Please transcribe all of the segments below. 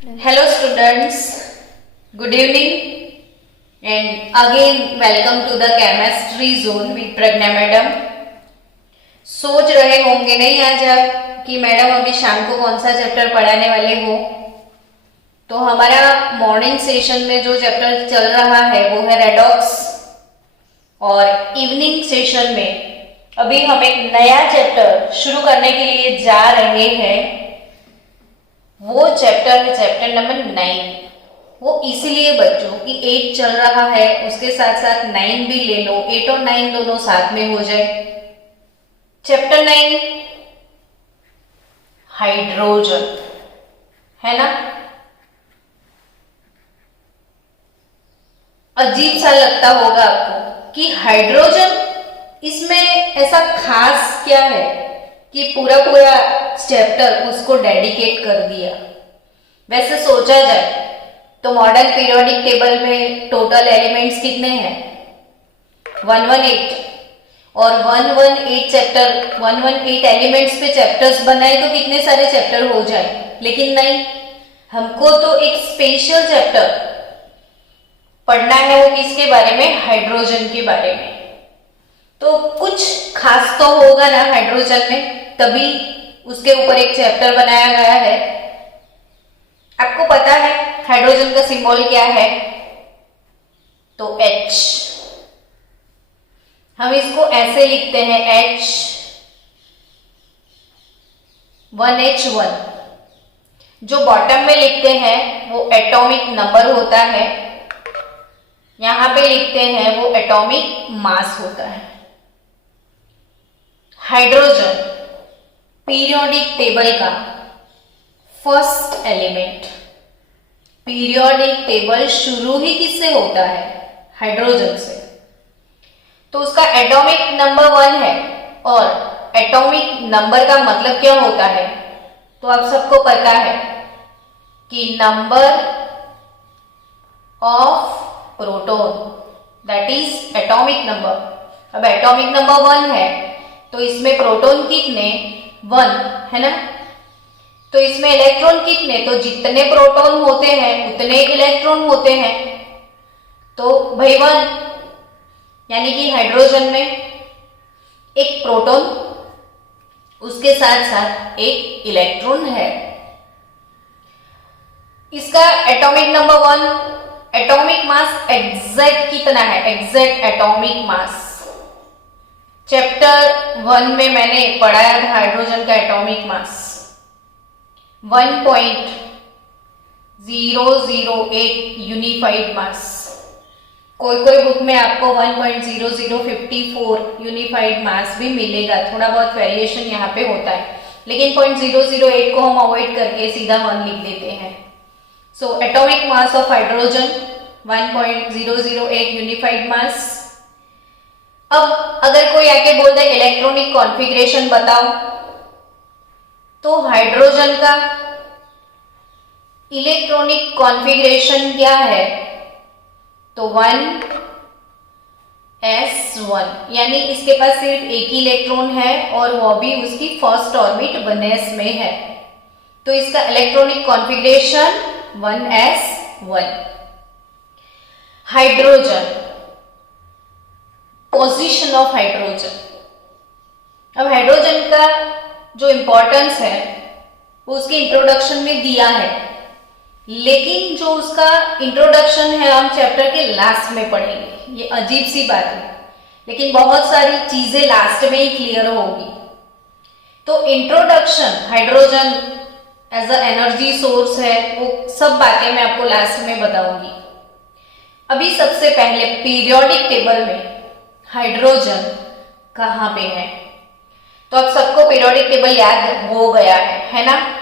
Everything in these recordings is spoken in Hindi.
Hello students, good evening and again welcome to the chemistry zone with Pragya madam. सोच रहे होंगे नहीं आज आप कि मैडम अभी शाम को कौन सा चैप्टर पढ़ाने वाले हो। तो हमारा मॉर्निंग सेशन में जो चैप्टर चल रहा है वो है रेडॉक्स और इवनिंग सेशन में अभी हम एक नया चैप्टर शुरू करने के लिए जा रहे हैं। वो चैप्टर है चैप्टर नंबर 9। वो इसीलिए बच्चों कि 8 चल रहा है उसके साथ साथ 9 भी ले लो, 8 और 9 दोनों साथ में हो जाए। चैप्टर 9 हाइड्रोजन है ना। अजीब सा लगता होगा आपको कि हाइड्रोजन, इसमें ऐसा खास क्या है कि पूरा चैप्टर उसको डेडिकेट कर दिया। वैसे सोचा जाए तो मॉडर्न पीरियोडिक टेबल में टोटल एलिमेंट्स कितने हैं? 118 और 118 चैप्टर 118 एलिमेंट्स पे चैप्टर्स बनाए तो कितने सारे चैप्टर हो जाए। लेकिन नहीं, हमको तो एक स्पेशल चैप्टर पढ़ना है। वो किसके बारे में? हाइड्रोजन के बारे में। तो कुछ खास तो होगा ना हाइड्रोजन में, तभी उसके ऊपर एक चैप्टर बनाया गया है। आपको पता है हाइड्रोजन का सिंबल क्या है? तो H। हम इसको ऐसे लिखते हैं H 1H1। जो बॉटम में लिखते हैं वो एटॉमिक नंबर होता है, यहां पे लिखते हैं वो एटॉमिक मास होता है। हाइड्रोजन पीरियोडिक टेबल का फर्स्ट एलिमेंट। पीरियोडिक टेबल शुरू ही किससे होता है? हाइड्रोजन से। तो उसका एटॉमिक नंबर 1 है और एटॉमिक नंबर का मतलब क्या होता है? तो आप सबको पता है कि number of proton, that is atomic number. अब एटॉमिक नंबर 1 है तो इसमें प्रोटॉन कितने? 1 है ना। तो इसमें इलेक्ट्रॉन कितने? तो जितने प्रोटॉन होते हैं उतने इलेक्ट्रॉन होते हैं। तो भाई 1, यानी कि हाइड्रोजन में एक प्रोटॉन उसके साथ साथ एक इलेक्ट्रॉन है। इसका atomic number 1, atomic mass exact कितना है? एग्जैक्ट एटॉमिक मास चैप्टर 1 में मैंने पढ़ाया था हाइड्रोजन का एटॉमिक मास 1.008 यूनिफाइड मास। कोई बुक में आपको 1.0054 यूनिफाइड मास भी मिलेगा, थोड़ा बहुत वेरिएशन यहाँ पे होता है, लेकिन 0.008 को हम अवॉइड करके सीधा 1 लिख देते हैं। So atomic mass of hydrogen 1.008 unified mass. अब अगर कोई आके बोल दे इलेक्ट्रॉनिक कॉन्फ़िगरेशन बताओ, तो हाइड्रोजन का इलेक्ट्रॉनिक कॉन्फ़िगरेशन क्या है? तो 1s1, यानी इसके पास सिर्फ एक ही इलेक्ट्रॉन है और वो भी उसकी फर्स्ट ऑर्बिट 1s में है। तो इसका electronic configuration 1s1। Hydrogen, position of hydrogen. अब हाइड्रोजन का जो इंपॉर्टेंस है वो उसके इंट्रोडक्शन में दिया है, लेकिन जो उसका इंट्रोडक्शन है हम चैप्टर के लास्ट में पढ़ेंगे। ये अजीब सी बात है, लेकिन बहुत सारी चीजें लास्ट में ही क्लियर होगी। तो introduction, hydrogen as a energy source है, वो सब बातें मैं आपको लास्ट में बताऊंगी। अभी सबसे पहले पीरियोडिक टेबल में हाइड्रोजन कहां पे है? तो अब सबको पीरियोडिक टेबल याद हो गया है ना।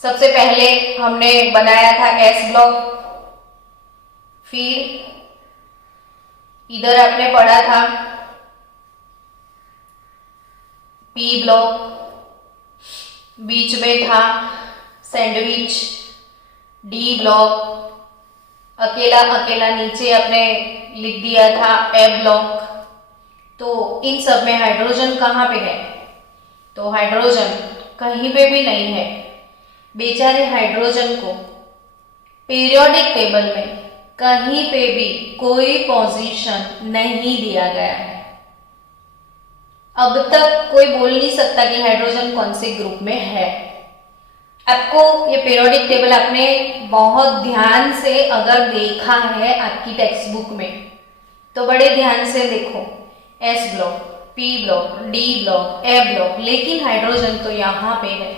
सबसे पहले हमने बनाया था एस ब्लॉक, फिर इधर आपने पढ़ा था पी ब्लॉक, बीच में था सैंडविच डी ब्लॉक, अकेला अकेला नीचे आपने लिख दिया था ए ब्लॉक। तो इन सब में हाइड्रोजन कहाँ पे है? तो हाइड्रोजन कहीं पे भी नहीं है। बेचारे हाइड्रोजन को पीरियोडिक टेबल में कहीं पे भी कोई पोजीशन नहीं दिया गया है। अब तक कोई बोल नहीं सकता कि हाइड्रोजन कौन से ग्रुप में है। आपको ये पीरियोडिक टेबल आपने बहुत ध्यान से अगर देखा है आपकी टेक्स्ट बुक में तो बड़े ध्यान से देखो, S block, P block, D block, A block, लेकिन हाइड्रोजन तो यहां पे है।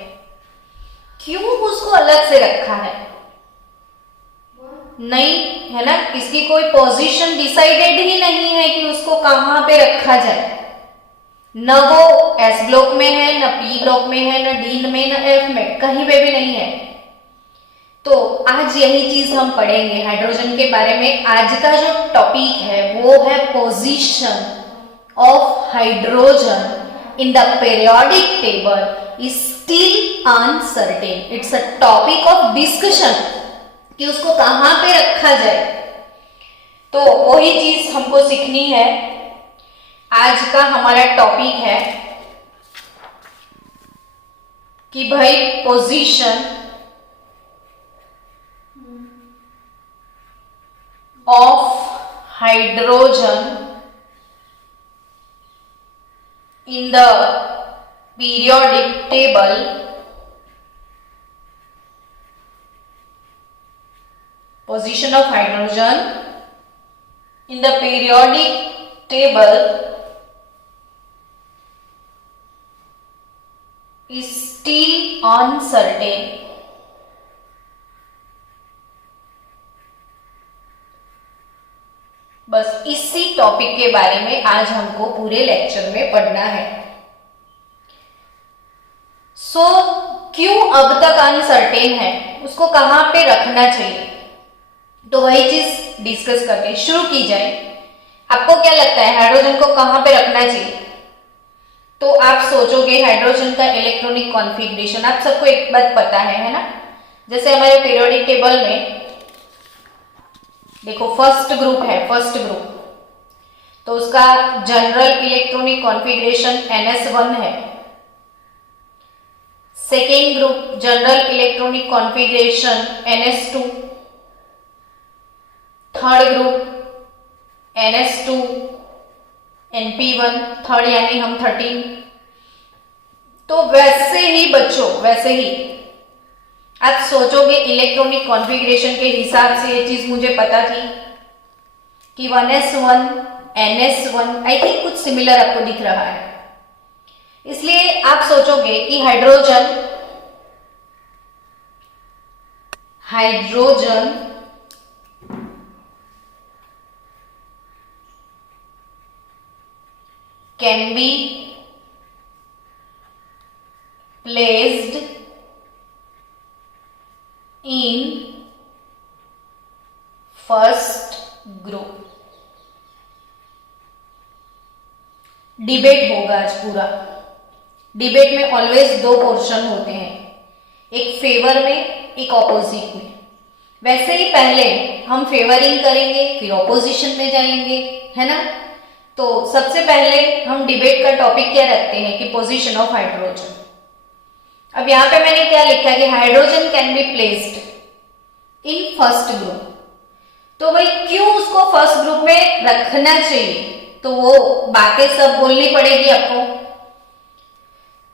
क्यों उसको अलग से रखा है? नहीं है ना, इसकी कोई पोजीशन डिसाइडेड ही नहीं है कि उसको कहां पे रखा जाए। न वो एस ब्लॉक में है, न पी ब्लॉक में है, न डी में, न एफ में, कहीं पे भी नहीं है। तो आज यही चीज हम पढ़ेंगे हाइड्रोजन के बारे में। आज का जो टॉपिक है वो है position of hydrogen in the periodic table is still uncertain. It's a topic of discussion कि उसको कहां पे रखा जाए। तो वही चीज हमको सीखनी है। आज का हमारा टॉपिक है कि भाई position of hydrogen in the periodic table position of hydrogen in the periodic table is still uncertain. बस इसी टॉपिक के बारे में आज हमको पूरे लेक्चर में पढ़ना है। क्यों अब तक अनसर्टेन है, उसको कहां पे रखना चाहिए, तो वही चीज डिस्कस करके शुरू की जाए। आपको क्या लगता है हाइड्रोजन को कहां पे रखना चाहिए? तो आप सोचोगे हाइड्रोजन का इलेक्ट्रॉनिक कॉन्फ़िगरेशन आप सबको एक बात पता है ना। जैसे हमारे पीरियोडिक टेबल में देखो फर्स्ट ग्रुप है, फर्स्ट ग्रुप तो उसका जनरल इलेक्ट्रॉनिक कॉन्फ़िगरेशन NS1 है। Second group general electronic configuration NS2। Third group NS2 NP1, third यानी हम 13। तो वैसे ही बच्चों, वैसे ही आप सोचोगे इलेक्ट्रॉनिक कॉन्फ़िगरेशन के हिसाब से ये चीज मुझे पता थी कि 1s1 NS1 आई थिंक कुछ सिमिलर आपको दिख रहा है। इसलिए आप सोचोगे कि hydrogen can be placed in first group। Debate होगा आज पूरा। डिबेट में ऑलवेज दो पोर्शन होते हैं, एक फेवर में, एक ऑपोजिट में। वैसे ही पहले हम फेवरिंग करेंगे फिर ऑपोजिशन में जाएंगे, है ना। तो सबसे पहले हम डिबेट का टॉपिक क्या रखते हैं कि पोजीशन ऑफ हाइड्रोजन। अब यहां पे मैंने क्या लिखा है कि hydrogen can be placed in first group. तो भाई क्यों उसको फर्स्ट ग्रुप में रखना चाहिए, तो वो बातें सब बोलनी पड़ेगी आपको।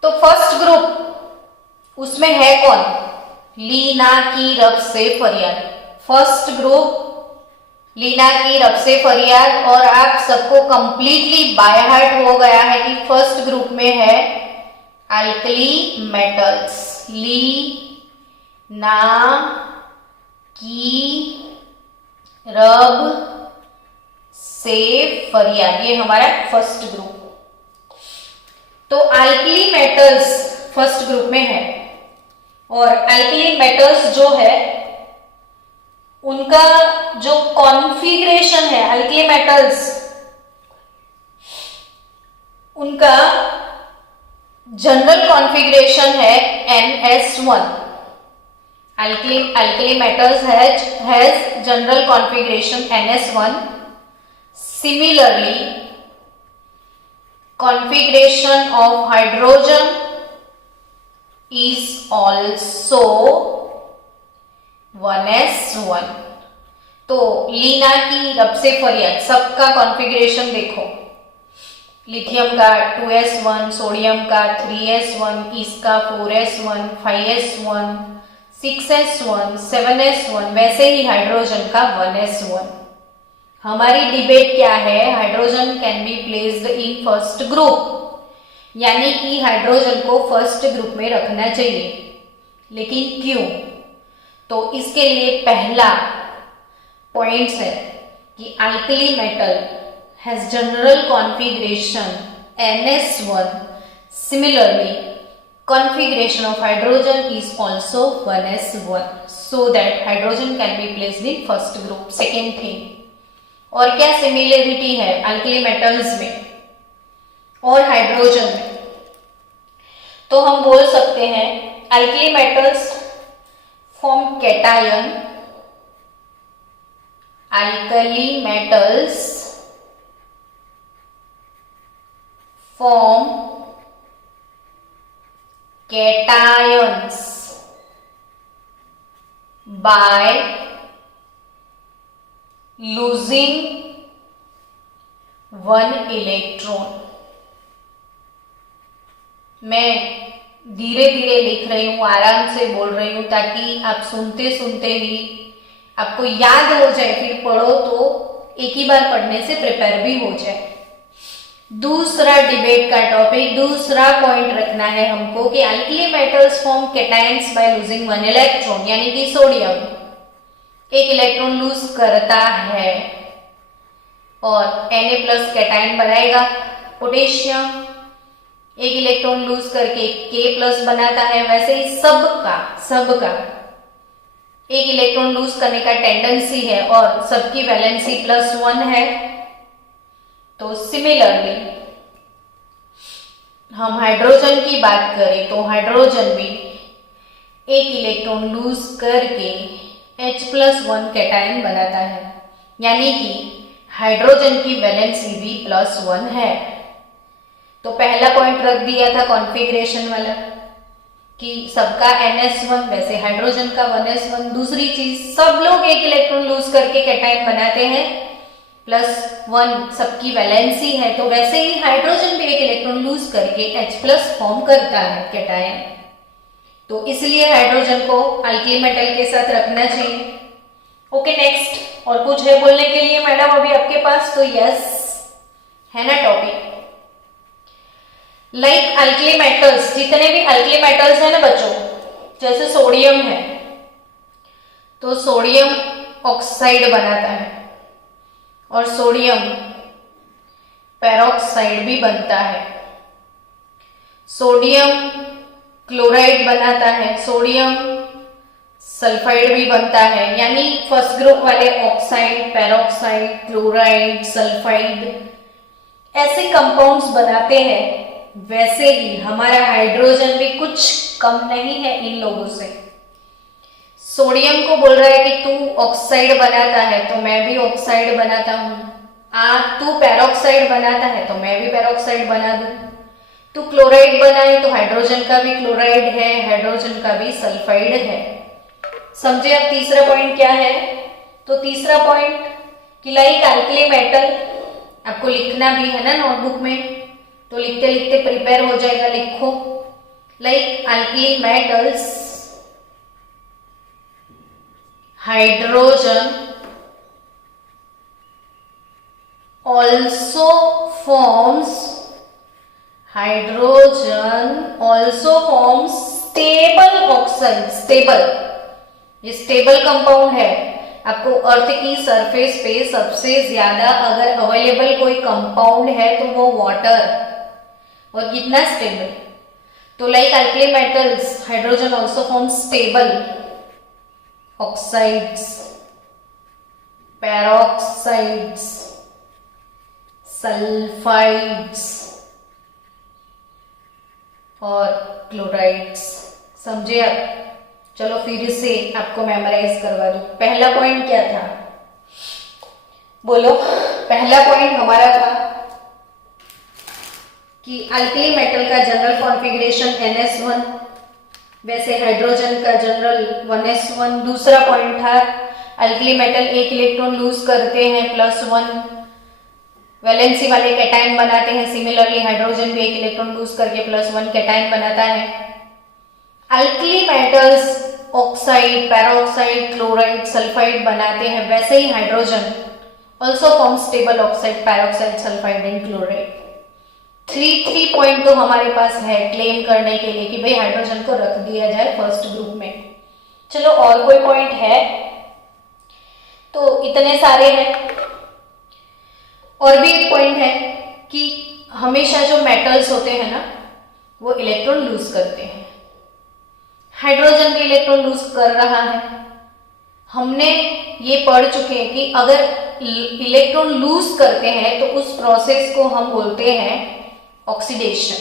तो फर्स्ट ग्रुप उसमें है कौन? लीना की रब से फरियाद। फर्स्ट ग्रुप लीना की रब से फरियाद। और आप सबको कंप्लीटली बाय हार्ट हो गया है कि फर्स्ट ग्रुप में है अल्कली मेटल्स। ली ना की रब से फरियाद, ये हमारा फर्स्ट ग्रुप। तो अल्कली मेटल्स फर्स्ट ग्रुप में है। और अल्कली मेटल्स जो है उनका जो कॉन्फ़िगरेशन है, अल्कली मेटल्स उनका जनरल कॉन्फ़िगरेशन है NS1। alkali metals has general configuration NS1. Similarly, configuration of hydrogen is also 1s1। तो लीना की रब से फरियाद, सबका कॉन्फ़िगरेशन देखो। लिथियम का 2s1, सोडियम का 3s1, इसका 4s1, 5s1, 6s1, 7s1, वैसे ही हाइड्रोजन का 1s1। हमारी डिबेट क्या है? Hydrogen can be placed in first group, यानी कि हाइड्रोजन को फर्स्ट ग्रुप में रखना चाहिए। लेकिन क्यों? तो इसके लिए पहला पॉइंट है कि alkali metal has general configuration NS1, similarly configuration of hydrogen is also 1s1, so that hydrogen can be placed in first group। second thing, और क्या सिमिलरिटी है अल्कली मेटल्स में और हाइड्रोजन में? तो हम बोल सकते हैं alkali metals form cation, alkali metals form cations by losing one electron। मैं धीरे धीरे लिख रही हूं, आराम से बोल रही हूं, ताकि आप सुनते सुनते ही आपको याद हो जाए, फिर पढ़ो तो एक ही बार पढ़ने से प्रिपेयर भी हो जाए। दूसरा डिबेट का टॉपिक, दूसरा पॉइंट रखना है हमको कि alkali metals form cations by losing one electron, यानी कि सोडियम एक इलेक्ट्रॉन लूज करता है और Na+ कैटायन बनाएगा। पोटेशियम एक इलेक्ट्रॉन लूज करके K+ बनाता है। वैसे ही सबका एक इलेक्ट्रॉन लूज करने का टेंडेंसी है और सबकी वैलेंसी +1 है। तो सिमिलरली हम हाइड्रोजन की बात करें तो हाइड्रोजन भी एक इलेक्ट्रॉन लूज करके H+1 कैटायन बनाता है, यानी कि हाइड्रोजन की वैलेंसी भी +1 है। तो पहला पॉइंट रख दिया था कॉन्फ़िगरेशन वाला कि सबका NS1, वैसे हाइड्रोजन का 1s1। दूसरी चीज, सब लोग एक इलेक्ट्रॉन लूज करके कैटायन बनाते हैं, +1 सबकी वैलेंसी है। तो वैसे ही हाइड्रोजन भी एक इलेक्ट्रॉन लूज करके H+ फॉर्म करता है कैटायन। तो इसलिए हाइड्रोजन को अल्कली मेटल के साथ रखना चाहिए। ओके, नेक्स्ट और कुछ है बोलने के लिए मैडम अभी आपके पास? तो यस है ना टॉपिक। लाइक अल्कली मेटल्स, जितने भी अल्कली मेटल्स है ना बच्चों, जैसे सोडियम है तो सोडियम ऑक्साइड बनाता है और सोडियम पेरोक्साइड भी बनता है। सोडियम क्लोराइड बनाता है, सोडियम सल्फाइड भी बनता है, यानी फर्स्ट ग्रुप वाले ऑक्साइड, पेरोक्साइड, क्लोराइड, सल्फाइड ऐसे कंपाउंड्स बनाते हैं। वैसे ही हमारा हाइड्रोजन भी कुछ कम नहीं है इन लोगों से। सोडियम को बोल रहा है कि तू ऑक्साइड बनाता है तो मैं भी ऑक्साइड बनाता हूं। तू पेरोक्साइड बनाता है तो मैं भी पेरोक्साइड बना दूं। तू क्लोराइड बनाए तो हाइड्रोजन का भी क्लोराइड है, हाइड्रोजन का भी सल्फाइड है। समझे? अब तीसरा पॉइंट क्या है? तो तीसरा पॉइंट कि लाइक अल्कली मेटल, आपको लिखना भी है ना नोटबुक में, तो लिखते लिखते प्रिपेयर हो जाएगा। लिखो like alkali metals hydrogen also forms stable oxide। Stable, ये स्टेबल कंपाउंड है। आपको अर्थ की सरफेस पे सबसे ज्यादा अगर अवेलेबल कोई कंपाउंड है तो वो वाटर, और कितना स्टेबल। तो like alkali metals hydrogen also forms stable oxides, peroxides, sulphides और क्लोराइड्स। समझे आप? चलो फिर से आपको मेमोराइज करवा दूं। पहला पॉइंट क्या था? बोलो। पहला पॉइंट हमारा था कि अल्कली मेटल का जनरल कॉन्फ़िगरेशन NS1, वैसे हाइड्रोजन का जनरल 1s1 दूसरा पॉइंट था, अल्कली मेटल एक इलेक्ट्रॉन लूज करते हैं, +1 वैलेंसी वाले कैटायन बनाते हैं। सिमिलरली हाइड्रोजन भी एक इलेक्ट्रॉन लूज करके +1 कैटायन बनाता है। Alkali metals oxide, peroxide, chloride, sulphide बनाते हैं, वैसे ही hydrogen also form stable oxide, peroxide, sulphide and chloride. 3 point तो हमारे पास है क्लेम करने के लिए कि भाई हाइड्रोजन को रख दिया जाए फर्स्ट ग्रुप में। चलो और कोई पॉइंट है? तो इतने सारे हैं। और भी एक पॉइंट है कि हमेशा जो मेटल्स होते हैं ना वो इलेक्ट्रॉन लूज करते हैं। हाइड्रोजन भी इलेक्ट्रॉन लूज कर रहा है। हमने ये पढ़ चुके हैं कि अगर इलेक्ट्रॉन लूज करते हैं तो उस प्रोसेस को हम बोलते हैं oxidation.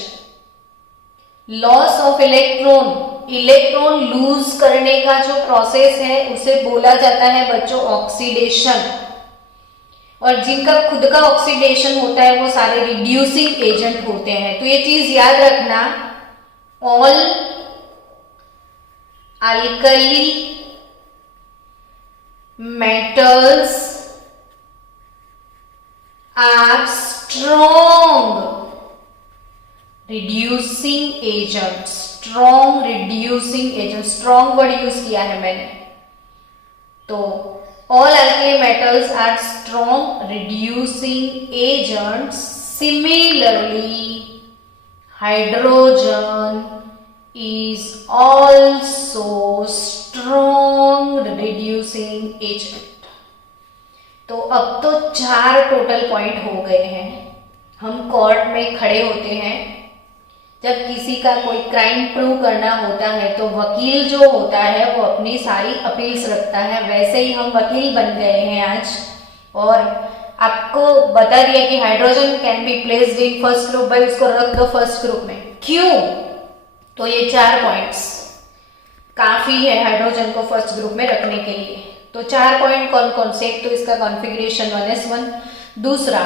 Loss of electron, electron lose करने का जो प्रोसेस है उसे बोला जाता है बच्चों ऑक्सीडेशन। और जिनका खुद का ऑक्सीडेशन होता है वो सारे रिड्यूसिंग एजेंट होते हैं। तो ये चीज याद रखना, all alkali metals are strong reducing agents, strong reducing agents, strong word use किया है मैंने। तो all alkali metals are strong reducing agents. Similarly hydrogen is also strong reducing agent. तो अब तो 4 टोटल पॉइंट हो गए हैं। हम कोर्ट में खड़े होते हैं, जब किसी का कोई क्राइम प्रूव करना होता है तो वकील जो होता है वो अपनी सारी अपील्स रखता है। वैसे ही हम वकील बन गए हैं आज, और आपको बता दिया कि hydrogen can be placed in first group, भाई उसको रख दो फर्स्ट ग्रुप में। क्यों? तो ये 4 पॉइंट्स काफी है हाइड्रोजन को फर्स्ट ग्रुप में रखने के लिए। तो 4 पॉइंट कौन कौन से? एक तो इसका कॉन्फ़िगरेशन 1s1, दूसरा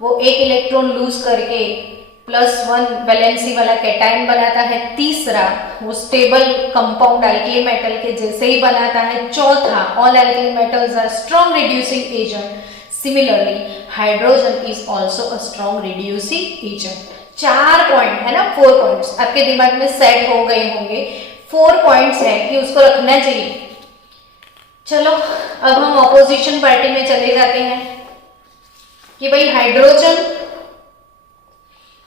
वो एक इलेक्ट्रॉन लूज करके +1 वैलेंसी वाला कैटायन बनाता है, तीसरा वो स्टेबल कंपाउंड अल्कली मेटल के जैसे ही बनाता है, चौथा all alkali metals are strong reducing agent. Similarly hydrogen is also a strong reducing agent. 4 point है ना, 4 पॉइंट्स आपके दिमाग में सेट हो गए होंगे। 4 पॉइंट्स है कि उसको रखना चाहिए। चलो अब हम ऑपोजिशन पार्टी में चले जाते हैं कि भाई हाइड्रोजन,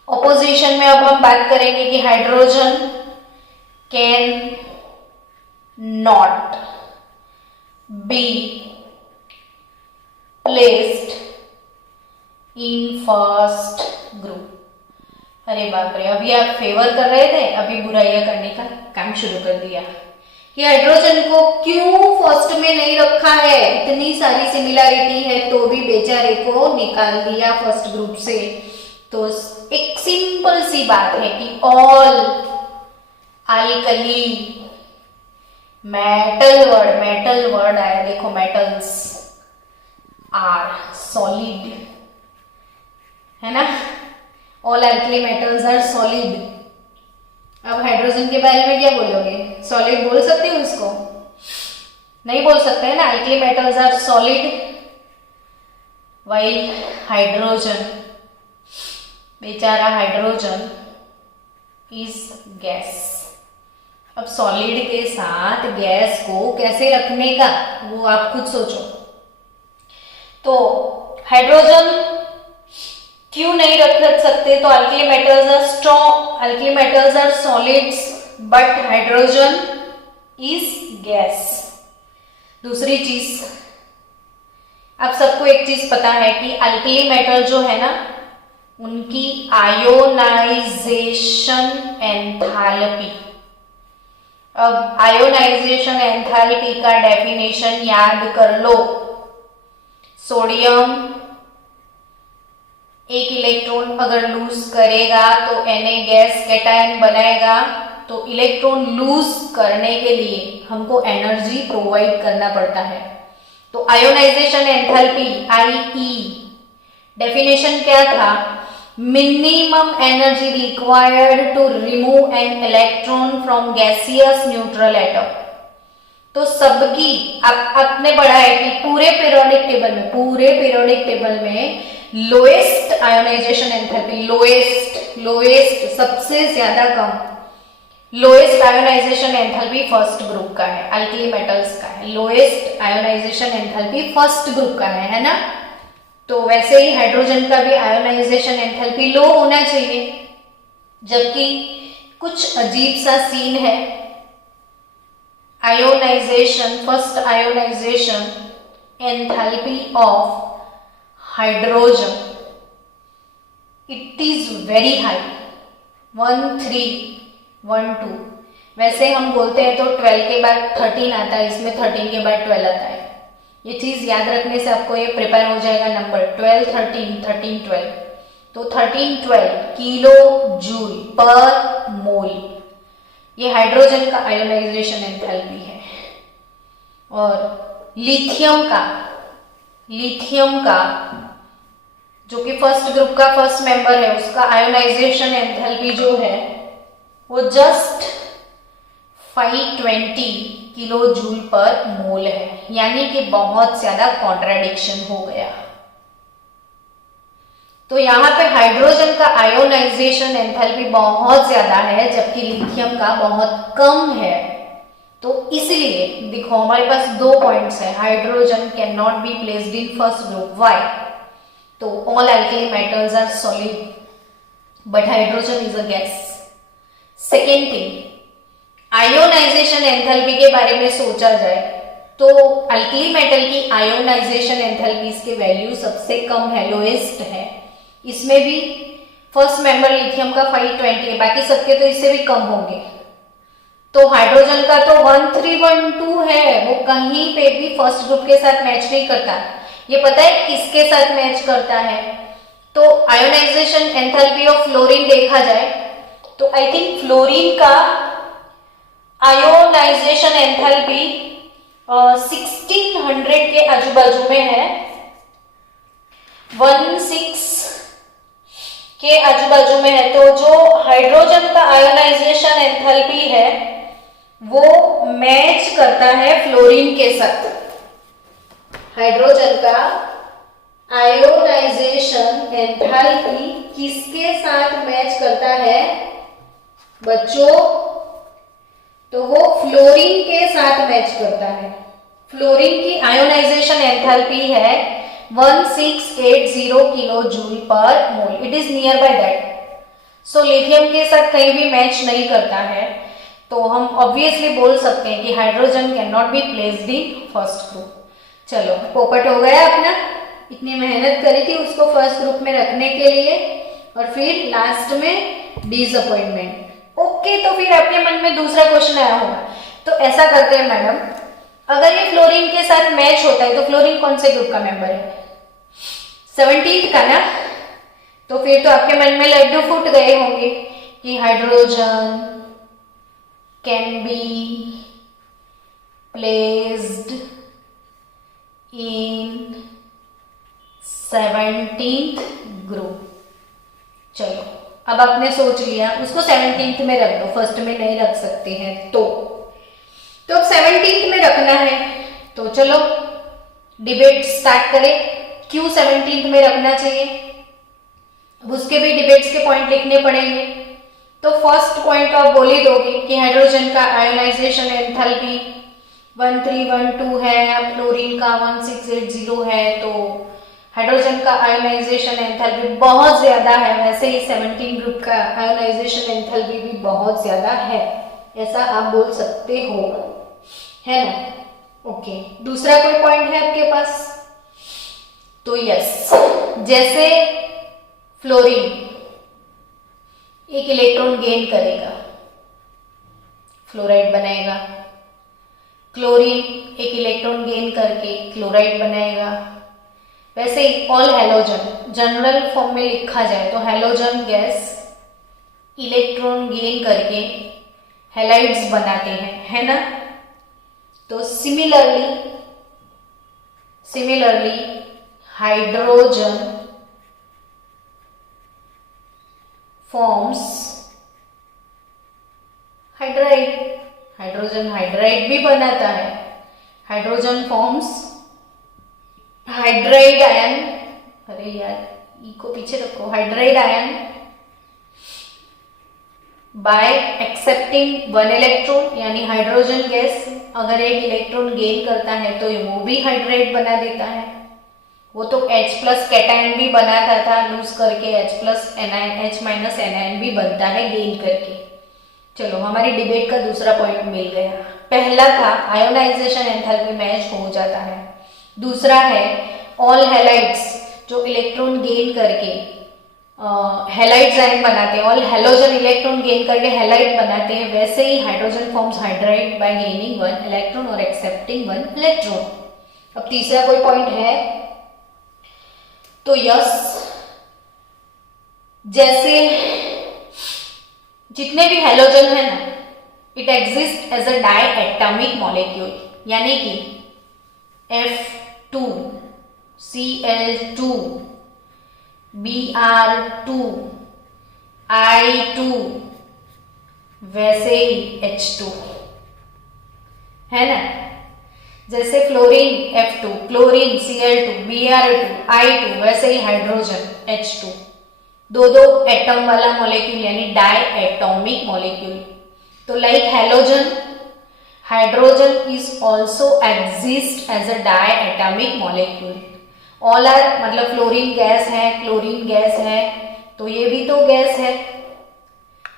ऑपोजिशन में अब हम बात करेंगे कि hydrogen can not be placed in first group. अरे बाप रे, अभी आप फेवर कर रहे थे, अभी बुराइयां करने का काम शुरू कर दिया कि हाइड्रोजन को क्यों फर्स्ट में नहीं रखा है। इतनी सारी सिमिलैरिटी है तो भी बेचारे को निकाल दिया फर्स्ट ग्रुप से। तो एक सिंपल सी बात है कि ऑल अल्कली मेटल वर्ड आया, देखो मेटल्स आर सॉलिड, है ना। All alkali metals are solid. अब हाइड्रोजन के बारे में क्या बोलोगे? सॉलिड बोल सकते हो उसको? नहीं बोल सकते है ना। Alkali metals are solid while hydrogen, बेचारा हाइड्रोजन इज गैस। अब सॉलिड के साथ गैस को कैसे रखने का वो आप खुद सोचो। तो हाइड्रोजन क्यों नहीं रख सकते? तो alkali metals are strong, alkali metals are solids but hydrogen is gas. दूसरी चीज, आप सबको एक चीज पता है कि अल्कली मेटल जो है ना उनकी आयोनाइजेशन एंथैल्पी। अब आयोनाइजेशन एंथैल्पी का डेफिनेशन याद कर लो। सोडियम एक इलेक्ट्रॉन अगर लूज करेगा तो Na गैस कैटायन बनाएगा। तो इलेक्ट्रॉन लूज करने के लिए हमको एनर्जी प्रोवाइड करना पड़ता है। तो आयोनाइजेशन एंथैल्पी IE डेफिनेशन क्या था minimum energy required to remove an electron from gaseous neutral atom। तो सबकी आपने पढ़ा है कि पूरे पीरियोडिक टेबल में लोएस्ट आयोनाइजेशन एंथैल्पी, लोएस्ट सबसे ज्यादा कम lowest ionization enthalpy first group का है, अल्कली मेटल्स का है। Lowest ionization enthalpy first group का है ना। तो वैसे ही हाइड्रोजन का भी आयोनाइजेशन एंथैल्पी लो होना चाहिए, जबकि कुछ अजीब सा सीन है। Ionisation, first ionisation enthalpy of hydrogen, it is very high, 1312। वैसे हम बोलते हैं तो 12 के बाद 13 आता है, इसमें 13 के बाद 12 आता है। ये चीज याद रखने से आपको ये प्रिपेयर हो जाएगा नंबर 12 13 13 12। तो 13 12 किलो जूल पर मोल, ये हाइड्रोजन का आयोनाइजेशन एंथैल्पी है। और लिथियम का जो कि फर्स्ट ग्रुप का फर्स्ट मेंबर है, उसका आयोनाइजेशन एंथैल्पी जो है वो जस्ट 520 किलो जूल पर मोल है, यानी कि बहुत ज्यादा कॉन्ट्राडिक्शन हो गया। तो यहां पे हाइड्रोजन का आयोनाइजेशन एंथैल्पी बहुत ज्यादा है, जबकि लिथियम का बहुत कम है। तो इसलिए देखो हमारे पास दो पॉइंट्स है, hydrogen can not be placed in first group. Why? तो all alkali metals are solid but hydrogen is a gas. Second thing, ionization enthalpy के बारे में सोचा जाए तो अल्कली मेटल की आयोनाइजेशन एंथैल्पी के वैल्यू सबसे कम है, लोएस्ट है। इसमें भी फर्स्ट मेंबर लिथियम का 520 है, बाकी सबके तो इससे भी कम होंगे। तो हाइड्रोजन का तो 1312 है, वो कहीं पे भी फर्स्ट ग्रुप के साथ मैच नहीं करता। ये पता है किसके साथ मैच करता है? तो आयोनाइजेशन एंथैल्पी ऑफ फ्लोरीन देखा जाए तो आई थिंक फ्लोरीन का आयोनाइजेशन एंथैल्पी 1600 के आजू बाजू में है, 16 के आजू बाजू में है। तो जो हाइड्रोजन का आयोनाइजेशन एंथैल्पी है वो मैच करता है फ्लोरीन के साथ। हाइड्रोजन का आयोनाइजेशन एंथैल्पी किसके साथ मैच करता है बच्चों? तो वो फ्लोरीन के साथ मैच करता है। फ्लोरीन की आयोनाइजेशन एंथैल्पी है 1680 किलो जूल पर मोल, it is near by that. So lithium के साथ कहीं भी मैच नहीं करता है, तो हम ऑब्वियसली बोल सकते हैं कि hydrogen can not be placed in first group. चलो पोपट हो गया अपना, इतनी मेहनत करी थी उसको फर्स्ट ग्रुप में रखने के लिए और फिर लास्ट में डिसअपॉइंटमेंट। ओके, तो फिर आपके मन में दूसरा क्वेश्चन आया होगा, तो ऐसा करते हैं मैडम, अगर ये फ्लोरीन के साथ मैच होता है तो फ्लोरीन कौन से ग्रुप का मेंबर है? 17th का ना। तो फिर तो आपके मन में लड्डू फूट गए होंगे कि hydrogen can be placed in 17th group. चलो अब आपने सोच लिया, उसको 17th में रख दो, फर्स्ट में नहीं रख सकते हैं तो अब 17th में रखना है। तो चलो डिबेट स्टार्ट करें, क्यों 17th में रखना चाहिए। अब उसके भी डिबेट्स के पॉइंट लिखने पड़ेंगे। तो फर्स्ट पॉइंट आप बोल ही दोगे कि हाइड्रोजन का आयोनाइजेशन एंथैल्पी 1312 है, फ्लोरीन का 1680 है, तो हाइड्रोजन का आयोनाइजेशन एंथैल्पी बहुत ज्यादा है। वैसे ही 17 ग्रुप का आयोनाइजेशन एंथैल्पी भी बहुत ज्यादा है, ऐसा आप बोल सकते हो, है ना। ओके, दूसरा कोई पॉइंट है आपके पास? तो यस, जैसे फ्लोरीन एक इलेक्ट्रॉन गेन करेगा, फ्लोराइड बनाएगा, क्लोरीन एक इलेक्ट्रॉन गेन करके क्लोराइड बनाएगा, वैसे ही ऑल हैलोजन जनरल फॉर्म में लिखा जाए तो हैलोजन गैस इलेक्ट्रॉन गेन करके हैलाइड्स बनाते हैं, है ना। तो similarly hydrogen forms hydride, hydrogen hydride भी बनाता है। हाइड्रोजन फॉर्म्स हाइड्राइड आयन, अरे यार ई को पीछे रखो, hydride ion bye accepting one electron, यानी हाइड्रोजन गैस अगर एक इलेक्ट्रॉन गेन करता है तो वो भी हाइड्राइड बना देता है। वो तो H प्लस कैटायन भी बनाता था लूज करके, H plus anion, H minus anion भी बनता है गेन करके। चलो हमारी डिबेट का दूसरा पॉइंट मिल गया। पहला था आयोनाइजेशन एंथैल्पी मैच हो जाता है, दूसरा है ऑल हैलाइड्स जो इलेक्ट्रॉन गेन करके हैलाइड्स आयन बनाते हैं, ऑल हैलोजन इलेक्ट्रॉन गेन करके हैलाइड बनाते हैं, वैसे ही hydrogen forms hydride by gaining one electron और एक्सेप्टिंग वन इलेक्ट्रॉन। अब तीसरा कोई पॉइंट है तो यस, जैसे जितने भी हैलोजन है ना, it exist as a diatomic molecule, यानी कि F2 Cl2 Br2 I2 वैसे ही H2 है ना। जैसे fluorine F2, chlorine Cl2, Br2, I2 वैसे ही हाइड्रोजन H2, दो दो एटम वाला मॉलिक्यूल यानी डाई एटॉमिक मॉलिक्यूल। तो like halogen, hydrogen is also exist as a diatomic molecule. All are मतलब फ्लोरीन गैस है, क्लोरीन गैस है, तो ये भी तो गैस है,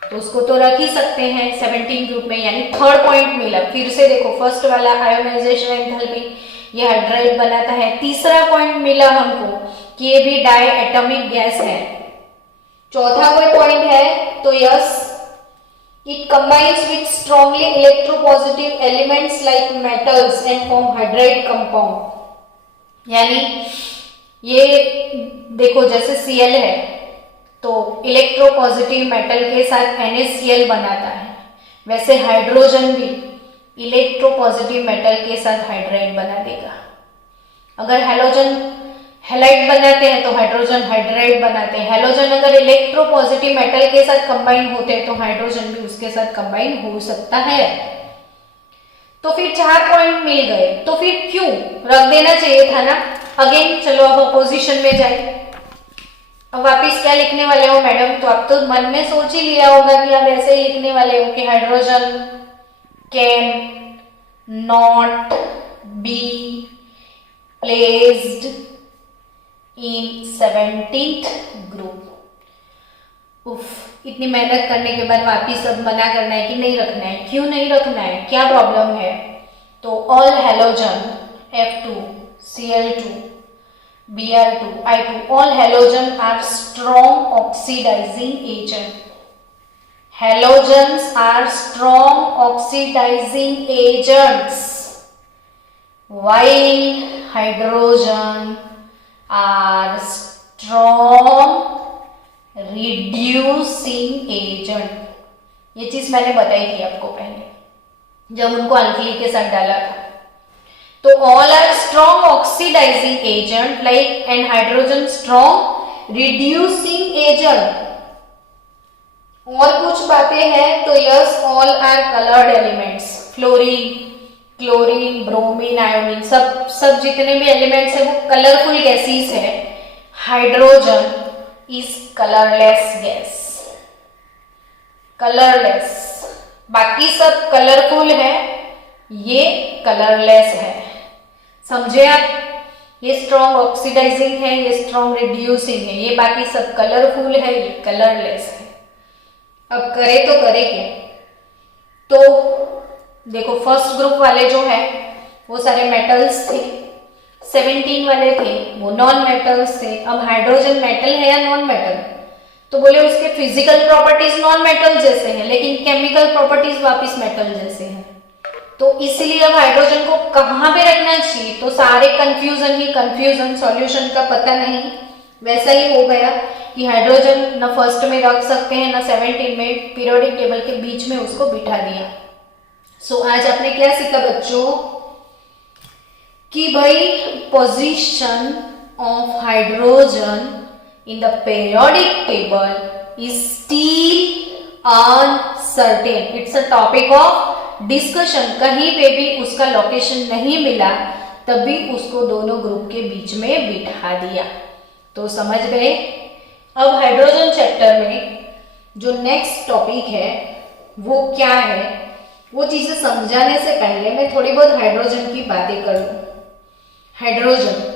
तो उसको तो रख ही सकते हैं 17 ग्रुप में। यानी थर्ड पॉइंट मिला। फिर से देखो, फर्स्ट वाला आयोनाइजेशन एंथैल्पी ये हाइड्राइड बनाता है, तीसरा पॉइंट मिला हमको कि ये भी डाई एटॉमिक गैस है। चौथा कोई पॉइंट है तो yes, it combines with strongly electropositive elements like metals and form hydride compound. यानी ये देखो जैसे Cl है तो इलेक्ट्रोपॉजिटिव मेटल के साथ NaCl बनाता है, वैसे हाइड्रोजन भी इलेक्ट्रोपॉजिटिव मेटल के साथ हाइड्राइड बना देगा। अगर हैलोजन हैलाइड बनाते हैं तो हाइड्रोजन हाइड्राइड बनाते हैं। हैलोजन अगर इलेक्ट्रोपॉजिटिव मेटल के साथ कंबाइन होते हैं तो हाइड्रोजन भी उसके साथ कंबाइन हो सकता है। तो फिर 4 पॉइंट मिल गए, तो फिर क्यों रख देना चाहिए था ना। अगेन चलो अब अपोजिशन में जाए। अब वापिस क्या लिखने वाले हो मैडम, तो अब तो मन में सोच ही लिया होगा कि आप ऐसे ही लिखने वाले हो कि hydrogen can not be placed in 17th group. उफ, इतनी मेहनत करने के बाद वापिस अब मना करना है कि नहीं रखना है। क्यों नहीं रखना है, क्या प्रॉब्लम है। तो all halogen F2 Cl2 Br2 I2 all halogen are strong oxidizing agent. Halogens are strong oxidizing agents while hydrogen are strong reducing agent। ये चीज मैंने बताई थी आपको पहले जब उनको अल्कील के साथ डाला था। तो all are strong oxidising agent like and hydrogen strong reducing agent. और कुछ बातें हैं तो yes, all are coloured elements, fluorine, chlorine, bromine, iodine, सब जितने भी एलिमेंट्स है वो कलरफुल गैसेस है। Hydrogen is colourless gas, colourless. बाकी सब कलरफुल है, ये कलरलेस है। समझे आप, ये स्ट्रॉन्ग ऑक्सीडाइजिंग है, ये स्ट्रॉन्ग रिड्यूसिंग है, ये बाकी सब कलरफुल है, ये कलरलेस है। अब करे तो करे क्या। तो देखो फर्स्ट ग्रुप वाले जो है वो सारे मेटल्स थे, 17 वाले थे वो नॉन मेटल्स थे। अब हाइड्रोजन मेटल है या नॉन मेटल, तो बोले उसके फिजिकल प्रॉपर्टीज नॉन मेटल जैसे हैं लेकिन केमिकल प्रॉपर्टीज वापिस मेटल जैसे हैं। तो इसलिए अब हाइड्रोजन को कहाँ पे रखना चाहिए, तो सारे कंफ्यूजन ही कंफ्यूजन, सॉल्यूशन का पता नहीं। वैसा ही हो गया कि हाइड्रोजन न फर्स्ट में रख सकते हैं न 17 में, पीरियोडिक टेबल के बीच में उसको बिठा दिया। सो आज आपने क्या सीखा बच्चों कि भाई position of hydrogen in the periodic table is still uncertain. It's a topic of discussion. कहीं पे भी उसका लोकेशन नहीं मिला, तभी उसको दोनों ग्रुप के बीच में बिठा दिया। तो समझ गए। अब हाइड्रोजन चैप्टर में जो नेक्स्ट टॉपिक है वो क्या है, वो चीजें समझाने से पहले मैं थोड़ी बहुत हाइड्रोजन की बातें कर लूं। हाइड्रोजन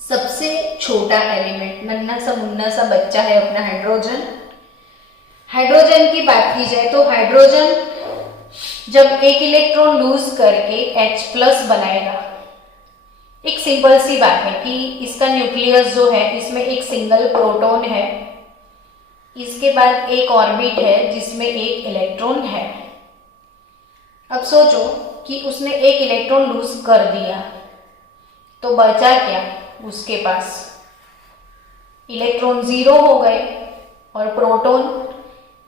सबसे छोटा एलिमेंट, नन्हा सा मुन्ना सा बच्चा है अपना हाइड्रोजन। हाइड्रोजन की बात की जाए तो हाइड्रोजन जब एक इलेक्ट्रॉन लूज करके H+ बनाएगा, एक सिंपल सी बात है कि इसका न्यूक्लियस जो है इसमें एक सिंगल प्रोटॉन है, इसके बाद एक ऑर्बिट है जिसमें एक इलेक्ट्रॉन है। अब सोचो कि उसने एक इलेक्ट्रॉन लूज कर दिया तो बचा क्या उसके पास? इलेक्ट्रॉन 0 हो गए और प्रोटॉन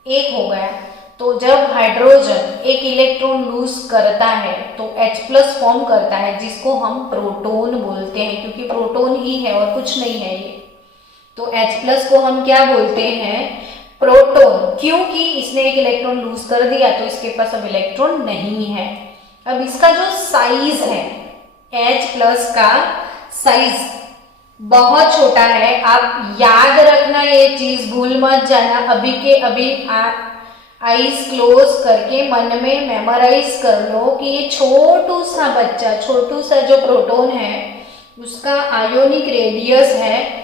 1 हो गया। तो जब हाइड्रोजन एक इलेक्ट्रॉन लूज करता है तो H+ फॉर्म करता है, जिसको हम प्रोटॉन बोलते हैं, क्योंकि प्रोटॉन ही है और कुछ नहीं है ये। तो H+ को हम क्या बोलते हैं? प्रोटॉन। क्योंकि इसने एक इलेक्ट्रॉन लूज कर दिया तो इसके पास अब इलेक्ट्रॉन नहीं है। अब इसका जो साइज है H+ का साइज बहुत छोटा है। आप याद रखना, ये चीज भूल मत जाना। अभी के अभी आईज क्लोज करके मन में मेमोराइज कर लो कि ये छोटू सा बच्चा, छोटू सा जो प्रोटॉन है उसका आयोनिक रेडियस है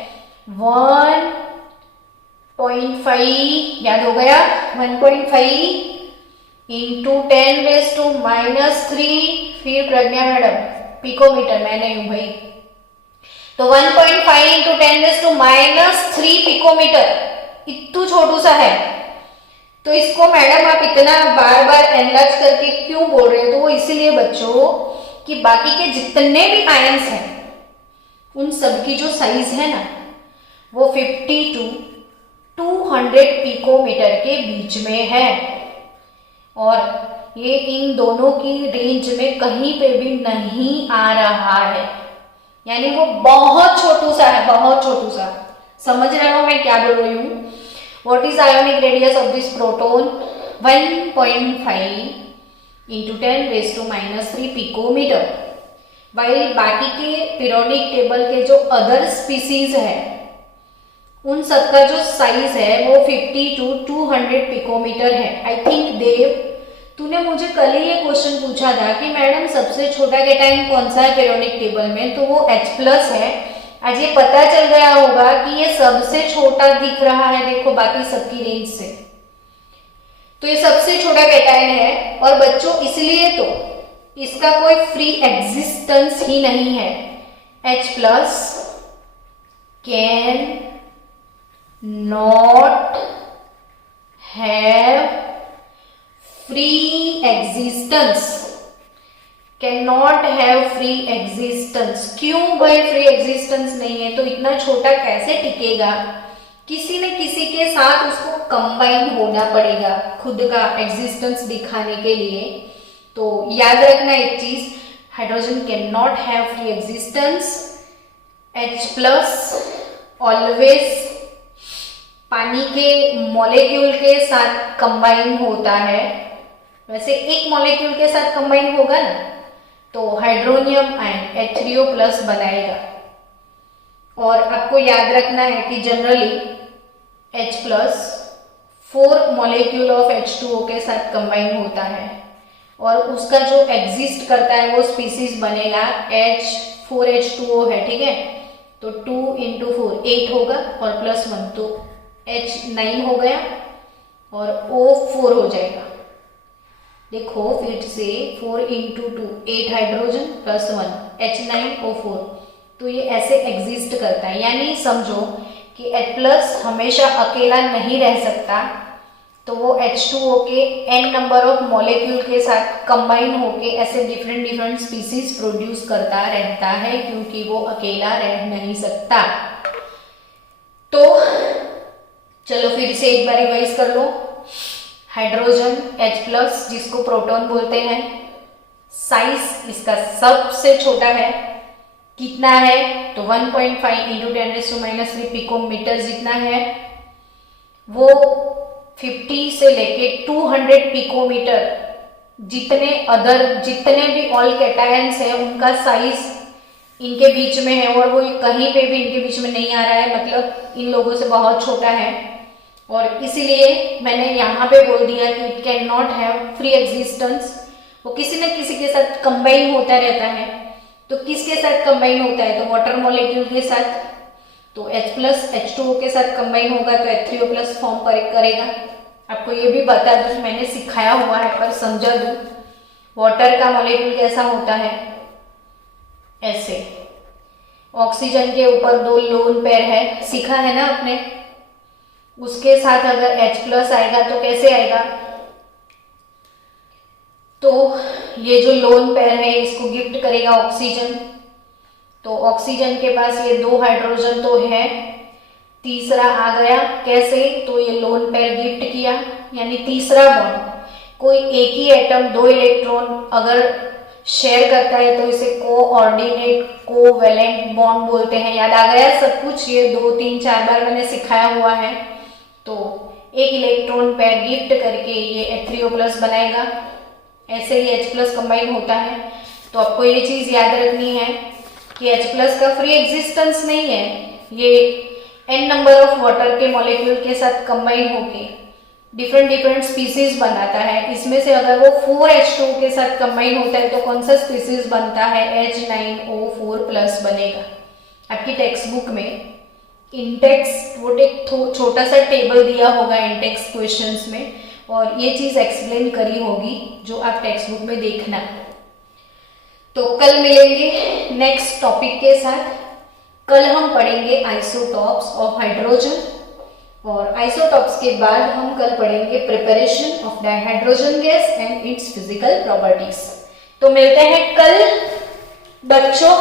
1.5, याद हो गया? 1.5 इंटू 10⁻⁻3, फिर प्रज्ञा मैडम पिकोमीटर, मैं नहीं हूं भाई। तो 1.5 इंटू 10⁻³ पिकोमीटर, इतना छोटू सा है। तो इसको मैडम आप इतना बार बार एनलार्ज करके क्यों बोल रहे हो? तो वो इसीलिए बच्चों कि बाकी के जितने भी आयंस हैं उन सब की जो साइज है ना वो 50 to 200 पिकोमीटर के बीच में है, और ये इन दोनों की रेंज में कहीं पे भी नहीं आ रहा है। यानी वो बहुत छोटू सा है, बहुत छोटू सा। समझ रहे हो मैं क्या बोल रही हूँ? What is ionic radius of this proton? 1.5 into 10⁻³ picometre. While बाकी के पीरियोडिक टेबल के जो अदर स्पीसीज है उन सबका जो साइज है वो 50 to 200 पिकोमीटर है। आई थिंक देव, तूने मुझे कल ही ये क्वेश्चन पूछा था कि मैडम सबसे छोटा कैटायन कौन सा है पीरियोडिक टेबल में, तो वो H+ है। आज ये पता चल गया होगा कि ये सबसे छोटा दिख रहा है, देखो बाकी सबकी रेंज से। तो ये सबसे छोटा कैटायन है, और बच्चों इसलिए तो इसका कोई फ्री एग्जिस्टेंस ही नहीं है। H+ can not have free existence, can not have free existence. क्यों भाई फ्री एग्जिस्टेंस नहीं है? तो इतना छोटा कैसे टिकेगा? किसी न किसी के साथ उसको कंबाइन होना पड़ेगा खुद का एग्जिस्टेंस दिखाने के लिए। तो याद रखना एक चीज, hydrogen can not have free existence. H+ always पानी के मॉलिक्यूल के साथ कंबाइन होता है। वैसे एक मॉलिक्यूल के साथ कंबाइन होगा ना तो हाइड्रोनियम आयन H3O+ बनाएगा। और आपको याद रखना है कि generally H+ 4 molecule of H2O के साथ कंबाइन होता है, और उसका जो एग्जिस्ट करता है वो स्पीसीज बनेगा H4H2O है, ठीक है? तो 2 × 4 8 होगा, और +1 तो H9 हो गया, और O4 हो जाएगा। देखो फिर से 4 × 2 8 हाइड्रोजन +1 H9O4। तो ये ऐसे एग्जिस्ट करता है। यानी समझो कि H+ हमेशा अकेला नहीं रह सकता, तो वो H2O के n नंबर ऑफ मॉलिक्यूल के साथ कंबाइन होके ऐसे डिफरेंट स्पीसीज प्रोड्यूस करता रहता है, क्योंकि वो अकेला रह नहीं सकता। तो चलो फिर से एक बार रिवाइज कर लो। हाइड्रोजन H+ जिसको प्रोटॉन बोलते हैं, साइज इसका सबसे छोटा है। कितना है? तो 1.5 × 10⁻³ पिकोमीटर जितना है। वो 50 से लेके 200 पिकोमीटर जितने भी ऑल कैटायंस है उनका साइज इनके बीच में है, और वो कहीं पे भी इनके बीच में नहीं आ रहा है, मतलब इन लोगों से बहुत छोटा है। और इसीलिए मैंने यहाँ पे बोल दिया कि it can not have free existence. वो किसी न किसी के साथ कंबाइन होता रहता है। तो किसके साथ कंबाइन होता है? तो वाटर मॉलिक्यूल के साथ। तो H प्लस H2O के साथ कंबाइन होगा तो H3O प्लस फॉर्म करेगा। आपको ये भी बता दूं, मैंने सिखाया हुआ है पर समझा दूं, वाटर का मॉलिक्यूल कैसा होता है, ऐसे ऑक्सीजन के ऊपर 2 लोन पेयर है, सीखा है ना आपने। उसके साथ अगर H प्लस आएगा तो कैसे आएगा? तो ये जो लोन पेयर है इसको गिफ्ट करेगा ऑक्सीजन। तो ऑक्सीजन के पास ये 2 हाइड्रोजन तो है, तीसरा आ गया कैसे? तो ये लोन पेयर गिफ्ट किया, यानी तीसरा बॉन्ड। कोई एक ही एटम 2 इलेक्ट्रॉन अगर शेयर करता है तो इसे कोऑर्डिनेट कोवैलेंट बॉन्ड बोलते हैं। याद आ गया सब कुछ? ये 2, 3, 4 बार मैंने सिखाया हुआ है। तो एक इलेक्ट्रॉन पेयर गिफ्ट करके ये H3O प्लस बनाएगा। ऐसे ही H प्लस कंबाइन होता है। तो आपको ये चीज याद रखनी है कि H प्लस का फ्री एग्जिस्टेंस नहीं है, ये n नंबर ऑफ वाटर के मॉलिक्यूल के साथ कंबाइन होके डिफरेंट स्पीसीज बनाता है। इसमें से अगर वो 4H2 के साथ कंबाइन होता है तो कौन सा स्पीसीज बनता है? H9O4 प्लस बनेगा। आपकी टेक्स्ट बुक में इंडेक्स वो एक छोटा सा टेबल दिया होगा इंडेक्स क्वेश्चंस में, और ये चीज एक्सप्लेन करी होगी जो आप टेक्स्ट बुक में देखना। तो कल मिलेंगे नेक्स्ट टॉपिक के साथ। कल हम पढ़ेंगे आइसोटॉप्स ऑफ हाइड्रोजन, और आइसोटॉप्स के बाद हम कल पढ़ेंगे preparation of dihydrogen gas and it's physical properties. तो मिलते हैं कल बच्चों।